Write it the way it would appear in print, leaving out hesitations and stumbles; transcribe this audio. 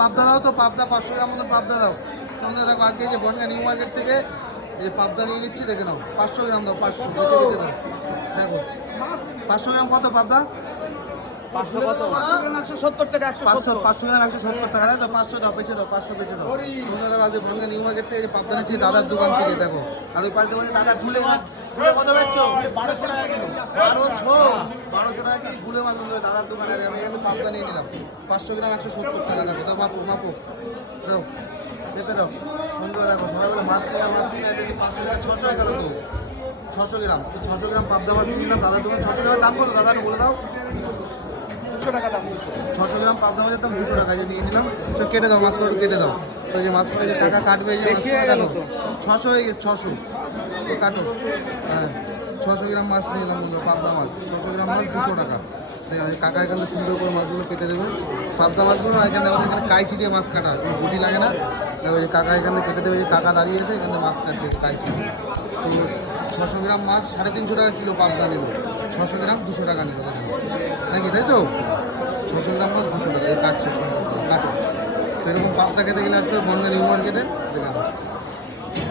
পাবদা দাও তো, পাবদা 500 গ্রাম মতো পাবদা দাও। তোমাদের দেখো আজকে যে বনগা নিউ মার্কেট থেকে এই যে পাবদা নিয়ে নিচ্ছি, দেখে নাও 500 গ্রাম দাও, 500 বেছে বেছে দাও। দেখো 500 গ্রাম কত পাবদা? 500 কত? 170 টাকা। 500 গ্রাম 170 টাকা। দাও 500 দাও, বেছে দাও, 500 বেছে দাও। তোমরা দেখো আজকে বনগা নিউ মার্কেট থেকে পাবদা নিচ্ছি দাদার দোকান থেকে। দেখো আর ওই পাশে দোকানে দাদা গুলে মাছ, গুলে কত বেচছো? 1200 টাকা কিলো। 1200 টাকা কি গুলে মাছ বলবে দাদার দোকানে। আমি এখানে পাবদা নিয়ে নিলাম 500 গ্রাম 170 টাকা। দেখো দাও, মাপো মাপো দাও, চেপে দাও। বন্ধুরা দেখো সবাই মাছ কিনা 500 গ্রাম 600 হয়ে গেল তো। 600 গ্রাম 600 গ্রাম পাবদা মাছ নিলাম দাদার দোকান। 600 গ্রামের দাম কত দাদা বলে দাও? 200 টাকা দাম। 600 গ্রাম পাবদা মাছের দাম 200 টাকা। নিয়ে নিলাম তো কেটে দাও, মাছগুলো কেটে দাও। ওই যে মাছগুলো যে টাকা কাটবে, এই যে বেশি হয়ে গেল তো। 600 হয়ে গেছে, 600 তো কাটো। হ্যাঁ 600 গ্রাম মাছ নিয়ে নিলাম বন্ধু, পাবদা মাছ 600 গ্রাম মাছ 200 টাকা। কাকা এখানে সুন্দর করে মাছগুলো কেটে দেবে। পাবদা মাছগুলো এখানে আমাদের এখানে কাইচি দিয়ে মাছ কাটা, গুটি লাগে না। দেখো যে কাকা এখানে কেটে দেবে, যে কাকা দাঁড়িয়েছে এখানে মাছ কাটছে কাইচি। তো 600 গ্রাম মাছ 350 টাকা কিলো পাবদা নিল। 600 গ্রাম 200 টাকা নিল নাকি, তাই তো? 600 গ্রাম মাছ 200 টাকা। এই কাটছে সুন্দর করে কাটো। তো এরকম পাবদা খেতে গেলে আসবে বনগা নিউ মার্কেটে, দেখে